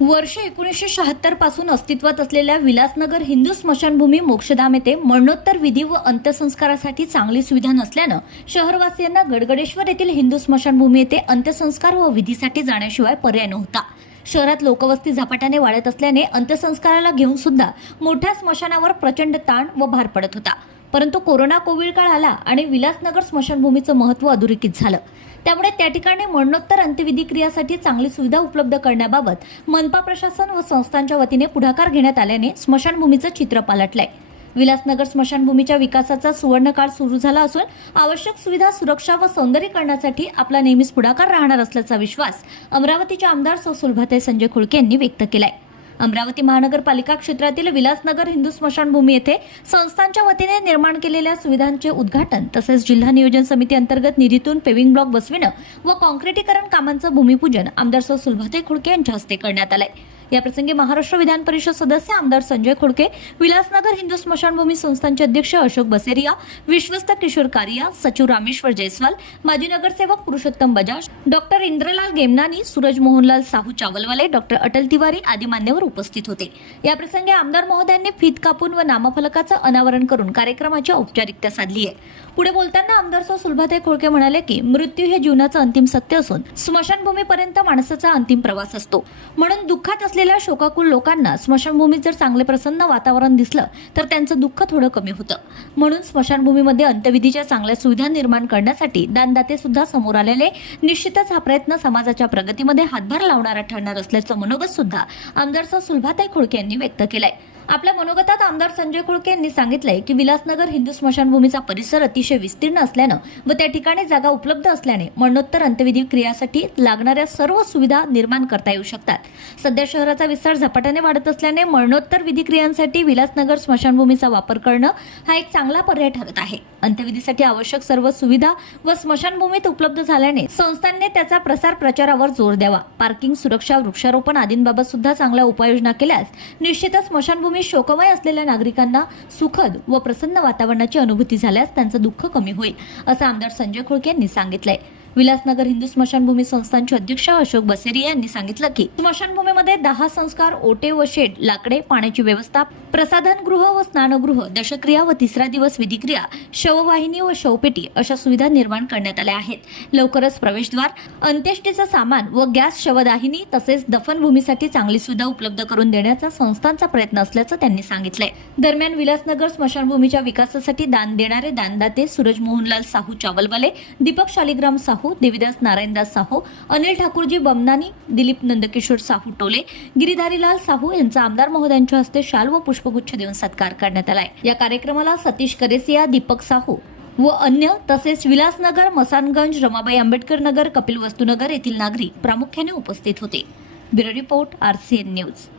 वर्ष एकोणीसशे शहात्तरपासून अस्तित्वात असलेल्या विलासनगर हिंदू स्मशानभूमी मोक्षधाम येथे मरणोत्तर विधी व अंत्यसंस्कारासाठी चांगली सुविधा नसल्यानं शहरवासियांना गडगडेश्वर येथील हिंदू स्मशानभूमी येथे अंत्यसंस्कार व विधीसाठी जाण्याशिवाय पर्याय नव्हता. शहरात लोकवस्ती झपाट्याने वाढत असल्याने अंत्यसंस्काराला घेऊन सुद्धा मोठ्या स्मशानावर प्रचंड ताण व भार पडत होता. परंतु कोरोना कोविड काळ आला आणि विलासनगर स्मशानभूमीचं महत्त्व अधोरेखित झालं. त्यामुळे त्या ठिकाणी मरणोत्तर अंत्यविधी क्रियासाठी चांगली सुविधा उपलब्ध करण्याबाबत मनपा प्रशासन व संस्थांच्या वतीने पुढाकार घेण्यात आल्याने स्मशानभूमीचं चित्र पालटलंय. विलासनगर स्मशानभूमीच्या विकासाचा सुवर्णकाळ सुरू झाला असून आवश्यक सुविधा सुरक्षा व सौंदर्यीकरणासाठी आपला नेहमीच पुढाकार राहणार असल्याचा विश्वास अमरावतीचे आमदार सौ सुलभाते संजय खुळके यांनी व्यक्त केलाय. अमरावती महानगरपालिका क्षेत्रातील विलासनगर हिंदू स्मशानभूमी येथे संस्थांच्या वतीने निर्माण केलेल्या सुविधांचे उद्घाटन तसेच जिल्हा नियोजन समिती अंतर्गत निधीतून पेविंग ब्लॉक बसविणं व कॉन्क्रिटीकरण कामांचं भूमिपूजन आमदार सुलभाते खुडके यांच्या हस्ते करण्यात आलंय. याप्रसंगी महाराष्ट्र विधान परिषद सदस्य आमदार संजय खोडके विलासनगर हिंदू स्मशानभूमी संस्थांचे अध्यक्ष अशोक बसेरिया विश्वस्त किशोर कारिया सचिव रामेश्वर जयस्वाल माजी नगरसेवक पुरुषोत्तम बजाज डॉक्टर इंद्रलाल गेमनानी सूरज मोहनलाल साहू चावलवाले डॉक्टर अटल तिवारी आदी मान्यवर उपस्थित होते. याप्रसंगी आमदार महोदयांनी फीत कापून व नामफलकाचं अनावरण करून कार्यक्रमाची औपचारिकता साधली आहे. पुढे बोलताना आमदार सौ सुलभाताई खोळके म्हणाले की मृत्यू हे जीवनाचं अंतिम सत्य असून स्मशानभूमीपर्यंत माणसाचा अंतिम प्रवास असतो. म्हणून दुःखात असलेल्या शोकाकुल लोकांना स्मशानभूमीत जर चांगले प्रसन्न वातावरण दिसलं तर त्यांचं दुःख थोडं कमी होतं. म्हणून स्मशानभूमीमध्ये अंत्यविधीच्या चांगल्या सुविधा निर्माण करण्यासाठी दानदाते सुद्धा समोर आलेले निश्चितच हा प्रयत्न समाजाच्या प्रगतीमध्ये हातभार लावणारा ठरणार असल्याचं मनोगत सुद्धा आमदार सौ सुलभाताई खोडके यांनी व्यक्त केलंय. आपल्या मनोगतात आमदार संजय खुळके यांनी सांगितलंय की विलासनगर हिंदू स्मशानभूमीचा परिसर अतिशय विस्तीर्ण असल्यानं व त्या ठिकाणी जागा उपलब्ध असल्याने मरणोत्तर अंत्यविधी क्रियासाठी लागणाऱ्या सर्व सुविधा निर्माण करता येऊ शकतात. सध्या शहराचा विस्तार झपाट्याने वाढत असल्याने मरणोत्तर विधिक्रियांसाठी विलासनगर स्मशानभूमीचा वापर करणं हा एक चांगला पर्याय ठरत आहे. अंत्यविधीसाठी आवश्यक सर्व सुविधा व स्मशानभूमीत उपलब्ध झाल्याने संस्थांनी त्याचा प्रसार प्रचारावर जोर द्यावा. पार्किंग सुरक्षा वृक्षारोपण आदींबाबत सुद्धा चांगल्या उपाययोजना केल्यास निश्चितच स्मशानभूमी शोकमय असलेल्या नागरिकांना सुखद व प्रसन्न वातावरणाची अनुभूती झाल्यास त्यांचं दुःख कमी होईल असं आमदार संजय खुळके यांनी सांगितलंय. विलासनगर हिंदू स्मशानभूमी संस्थांचे अध्यक्ष अशोक बसेरी यांनी सांगितलं की स्मशानभूमीमध्ये दहा संस्कार ओटे व शेड लाकडे पाण्याची व्यवस्था प्रसाधनगृह व स्नानगृह दशक्रिया व तिसरा दिवस विधिक्रिया शववाहिनी व शवपेटी अशा सुविधा निर्माण करण्यात आल्या आहेत. लवकरच प्रवेशद्वार अंत्येष्टीचं सामान व गॅस शवदाहिनी तसेच दफनभूमीसाठी चांगली सुविधा उपलब्ध करून देण्याचा संस्थांचा प्रयत्न असल्याचं त्यांनी सांगितलंय. दरम्यान विलासनगर स्मशानभूमीच्या विकासासाठी दान देणारे दानदाते सूरज मोहनलाल साहू चावलवाले दीपक शालिग्राम साहू साहू देवीदास नारायणदास साहू अनिल ठाकूरजी बमनानी दिलीप नंदकिशोर साहू टोले गिरीधारीलाल साहू यांचा आमदार महोदयांच्या हस्ते शाल व पुष्पगुच्छ देऊन सत्कार करण्यात आलाय. या कार्यक्रमाला सतीश करेसिया दीपक साहू व अन्य तसेच विलासनगर मसानगंज रमाबाई आंबेडकर नगर कपिल वस्तुनगर येथील नागरिक प्रामुख्याने उपस्थित होते. Bureau report RCN news.